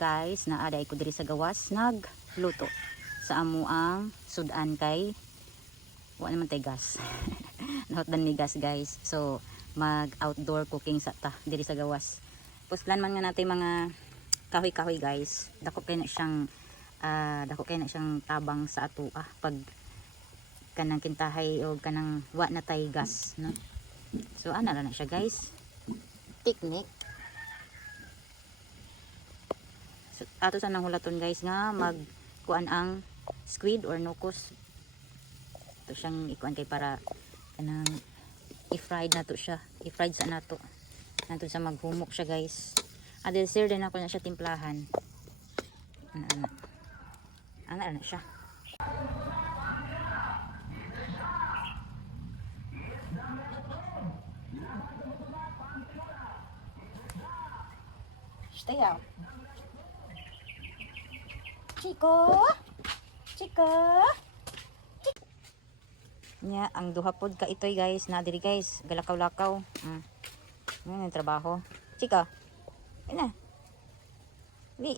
guys, naaday ko diri sa gawas nagluto sa amuang sudan kay wala naman tay gas. Nahotdan mi gas guys. So mag outdoor cooking sa ta diri sa gawas. Puslan man nga natin mga kahoy-kahoy guys. Dako kay na siyang tabang sa ato pag kanang kintahay o kanang wa na tay gas, no? So ana na siya guys. Technique. So, ato sa nang hulaton guys nga magkuan ang squid or nukos. Ito siyang ikuan kay para kanang i-fried na to siya. I-fried sa nato. Nato sa maghumok siya guys. Adelsir din ako na siya timplahan. Ana siya. Stay out. Chico. Nya ang duha pod ka itoy guys, na diri guys, galakaw-lakaw. Ano yung trabaho? Chika. Ina. Di.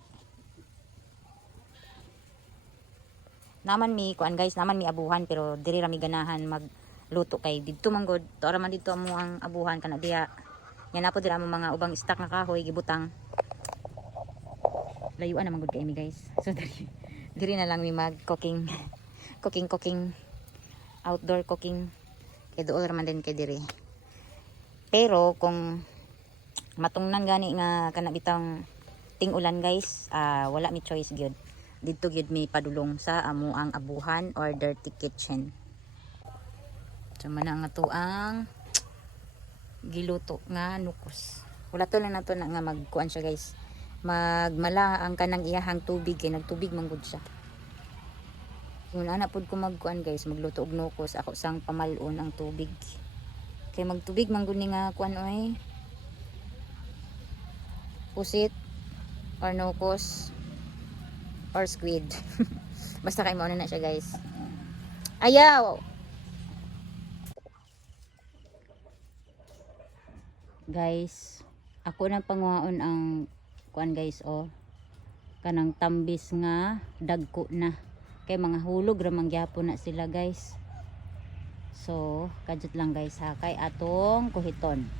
Naman mi kuan guys, naman mi abuhan pero diri ra mi ganahan magluto kay didto man god. To ra man didto amo ang abuhan kana diha. Yan na po dira mo mga ubang stock na kahoy gibutang. Layuan naman good kay mi guys. So diri na lang mi mag cooking outdoor cooking kay dool raman din kay diri. Pero kung matungnan gani nga kana bitang ting-ulan guys, wala mi choice gyud. Dito gyud mi padulong sa amo ang abuhan or dirty kitchen. So man ang ato ang giluto nga nukos. Wala to lang nato na nga magkuan siya guys. Magmala ang kanang iyahang tubig kay nagtubig man gud siya. Kung ana pud ko magkuan guys, magluto og nukos, ako sang pamalon ang tubig. Kay magtubig man gud ni nga kuan oy. Pusit or nukos or squid. Basta kay mao na siya guys. Ayaw. Guys, ako na panguhaon ang kuan guys kanang tambis nga dagko na kay mga hulog ra mangyapon na sila guys. So kadjut lang guys ha kay atong kuhiton.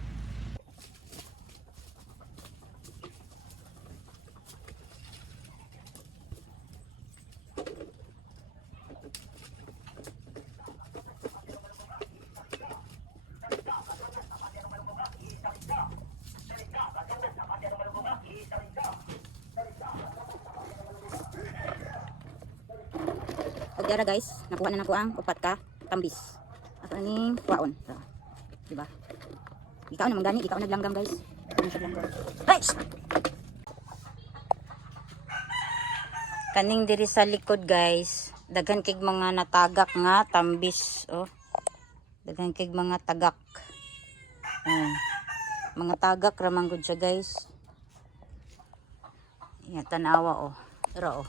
Pagdara guys, nakuha na nako ang upat ka tambis. Ato ni waon. So, di ba? Ikaw naman gani, ikaw naglanggam guys. Ano siya langgam? Hey! Kaning diri sa likod guys, daghan kig mga natagak nga tambis, Daghan kig mga tagak. Mga tagak ra man gud siya guys. Ya tanawa Pero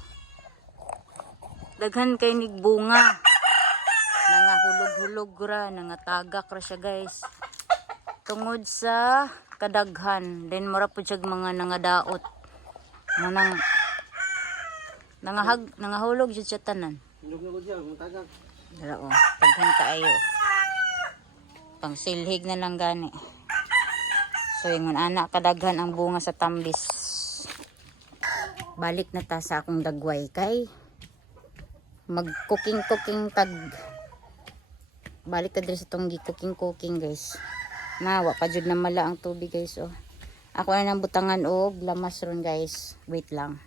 daghan kay nig bunga. Nanga hulog-hulog ra, nanga tagak ra siya guys. Tungod sa kadaghan, then mura pud siya mga nangadaot. Nangahulog jud siya tanan. Hulog na gud siya, mga tagak. Dara daghan kaayo. Pang silhig na lang gani. So ingon ana kadaghan ang bunga sa tambis. Balik na ta sa akong dagway kay mag cooking tag balik ta diri sa tong cooking guys. Wa pa jud na mala ang tubig guys Ako na nang butangan og lamas ron guys. Wait lang.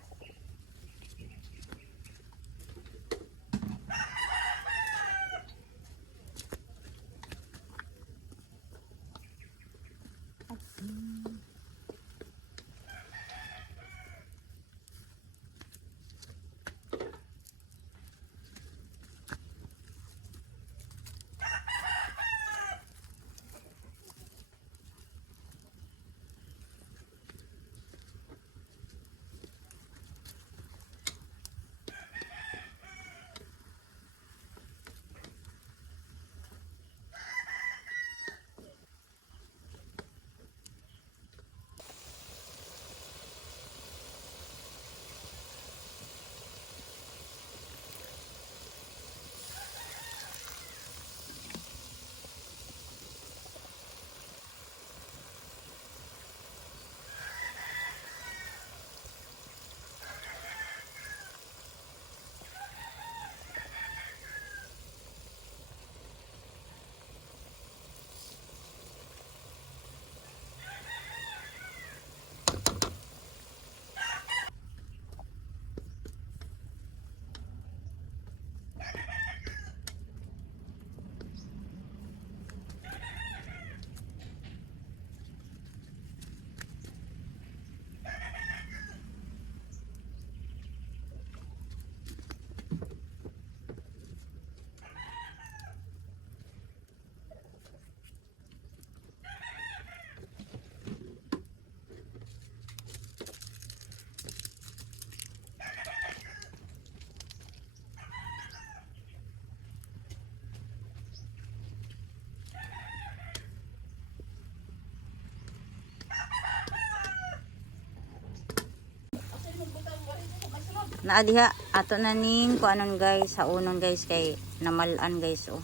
Naadiha ato na ning kuanon guys, sa unon guys kay namalan guys oh.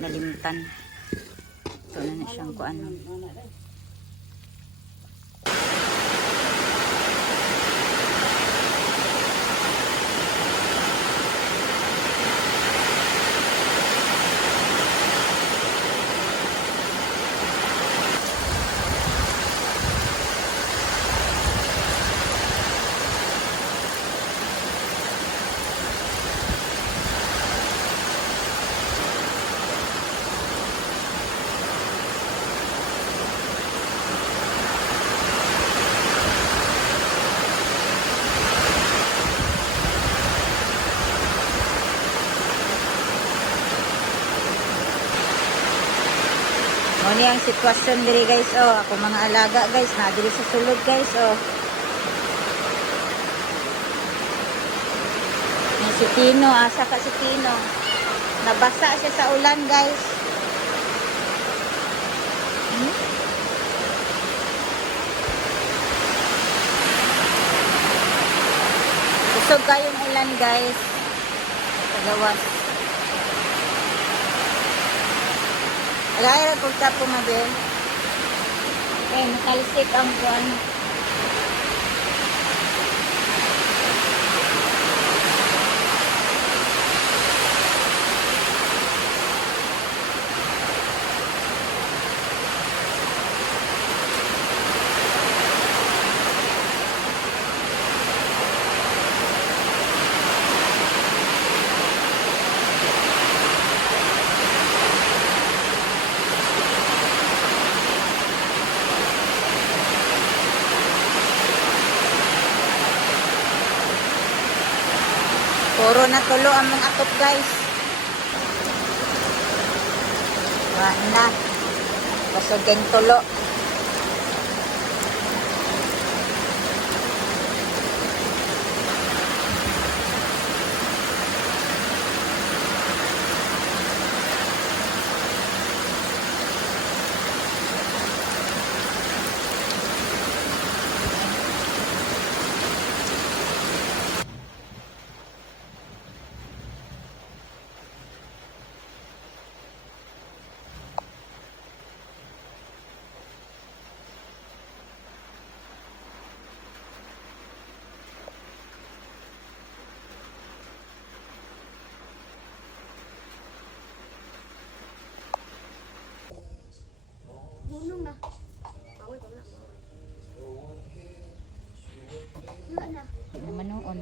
Nalimtan. Ito na siyang kuanon. Ano yung sitwasyon diri guys oh, ako mga alaga guys na diri sa sulod guys oh. Ni si Tino, asa ka si Tino. Nabasa siya sa ulan guys. Usog kayong ulan guys. Tagawas. Agay ra pug tapo mabe. Eh, nakalsik ang kuan. Puro na tulo ang mga atop guys. Na. Basog keng tulo. Bunong na. Bawal pa na. Yun na. Di naman noon.